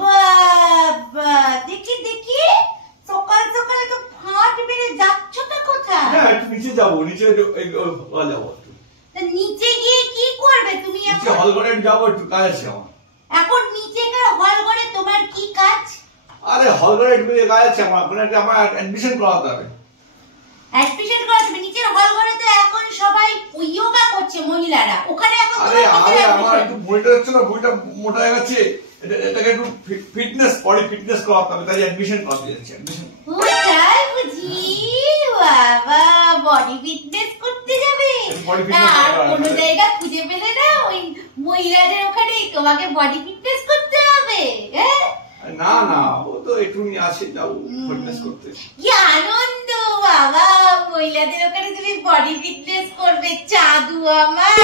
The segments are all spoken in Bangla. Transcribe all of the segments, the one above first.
বাবা দেখি দেখি সকাল সকালে তো ফাট মেরে যাচ্ছটা কোথায়? না একটু নিচে যাবো, নিচে যাবো একটু। নিচে গিয়ে কি করবে তুমি? নিচে হল ঘরে যাবো, একটু কাজ আছে আমার। এখন নিচে গিয়ে হল ঘরে তোমার কি কাজ? আরে হল ঘরে একটু কাজ আছে আমার, ওখানে আমার অ্যাডমিশন করাতে হবে। অ্যাডমিশন করাতে হবে? নিচের হল ঘরে তো এখন সবাই যোগা করছে মহিলারা, ওখানে এখন আরে আমার একটু বইটা হচ্ছে না, বইটা মোটা হয়ে গেছে, এটাকে একটু ফিটনেস বডি ফিটনেস করাতে হবে, তাই অ্যাডমিশন করাতে যাচ্ছি। অ্যাডমিশন তাই বুঝি? বাবা বডি ফিটনেস করতে যাবে? আর কোনো জায়গা খুঁজে পেলে না ওই মহিলাদের ওখানে তোমাকে বডি ফিটনেস করতে হবে? না না, ও তো একটু আসে যাও ফিটনেস করতে। কি আনন্দ বাবা, মহিলাদের ওখানে তুমি বডি ফিটনেস করবে। চাঁদু আমার,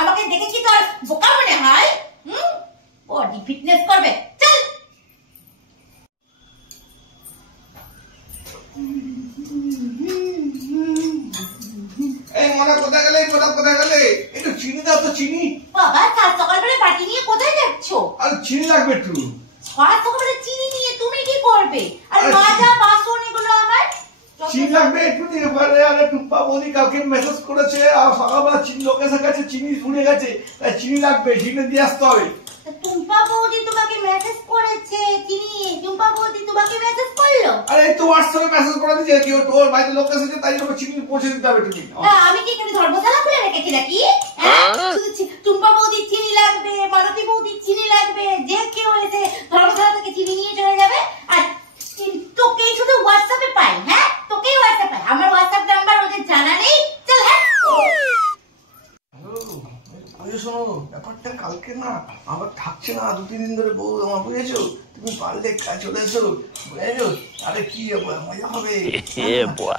আমাকে দেখে কি তোর বোকা মনে হয়? বডি ফিটনেস করবে, চল। এই মনে কোথায় গেলে, কোথায় গেলে? একটু চিনি দাও তো, চিনি। বাবা সাত সকালবেলা বাটি নিয়ে কোথায় যাচ্ছ? আর চিনি লাগবে একটু। সাত সকালবেলা চিনি নিয়ে তুমি কি করবে? আর মাজা বাসন এগুলো আমার চিনি লাগবে একটু। আরে টুম্পা বৌদি কালকে মেসেজ করেছে, আর সকালবেলা চিনি লোকের কাছে চিনি ফুরিয়ে গেছে, তাই চিনি লাগবে, চিনি দিয়ে আসতে হবে। টুম্পা বৌদি তোমাকে মেসেজ করেছে চিনি? টুম্পা বৌদি তোমাকে মেসেজ করলো? আরে এই তো হোয়াটসঅ্যাপে মেসেজ করে দিয়েছে কি ওর বাড়িতে লোক এসেছে, তাই জন্য চিনি পৌঁছে দিতে হবে তুমি। আমি কি এখানে ধর্মশালা খুলে রেখেছি নাকি? টুম্পা বৌদির চিনি লাগবে, মালতী বৌদির চিনি লাগবে, যে কেউ এসে ধর্মশালা থেকে চিনি নিয়ে চলে যাবে। আর তোকে শুধু হোয়াটসঅ্যাপে পাই? হ্যাঁ তোকেই হোয়াটসঅ্যাপ পাই, আমার হোয়াটসঅ্যাপ নাম্বার ওদের জানা নেই। চল হ্যাঁ। শোনো, ব্যাপারটা কালকে না আমার থাকছে না, 2-3 দিন ধরে বউ আমার, বুঝেছো? তুমি পারলে চলে এসো, বুঝেছো? আরে কি মজা হবে।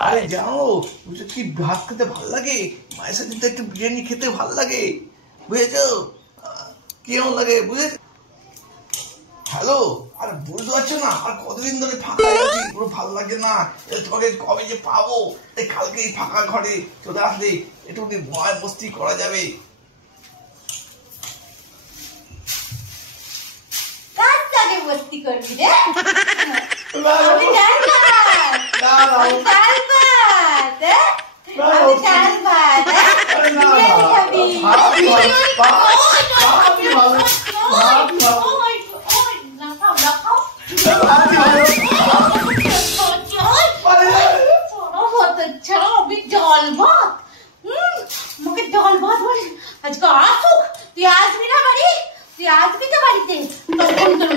আরে যাও, বুঝছো কি ভাত খেতে ভাল লাগে, মায়ের সাথে তো একটু বিরিয়ানি খেতে ভাল লাগে, বুঝেছো? কি এমন লাগে, বুঝেছো? হ্যালো, আরে বুঝতে পারছো না, আর কতদিন ধরে ফাঁকা আছি, পুরো ভালো লাগে না। তোমাকে কবে যে পাবো, এই কালকে এই ফাঁকা ঘরে চলে আসলে একটু ময় মস্তি করা যাবে। মস্তি করবি রে? আমি ডাল ভাত, আমি ডাল ভাত, আমি ডাল ভাত। আমি ডাল ভাত, মুখে ডাল ভাত বলে আজকে আসুক। তুই আসবি না বাড়ি? তুই আসবি তো বাড়িতে? তখন তোর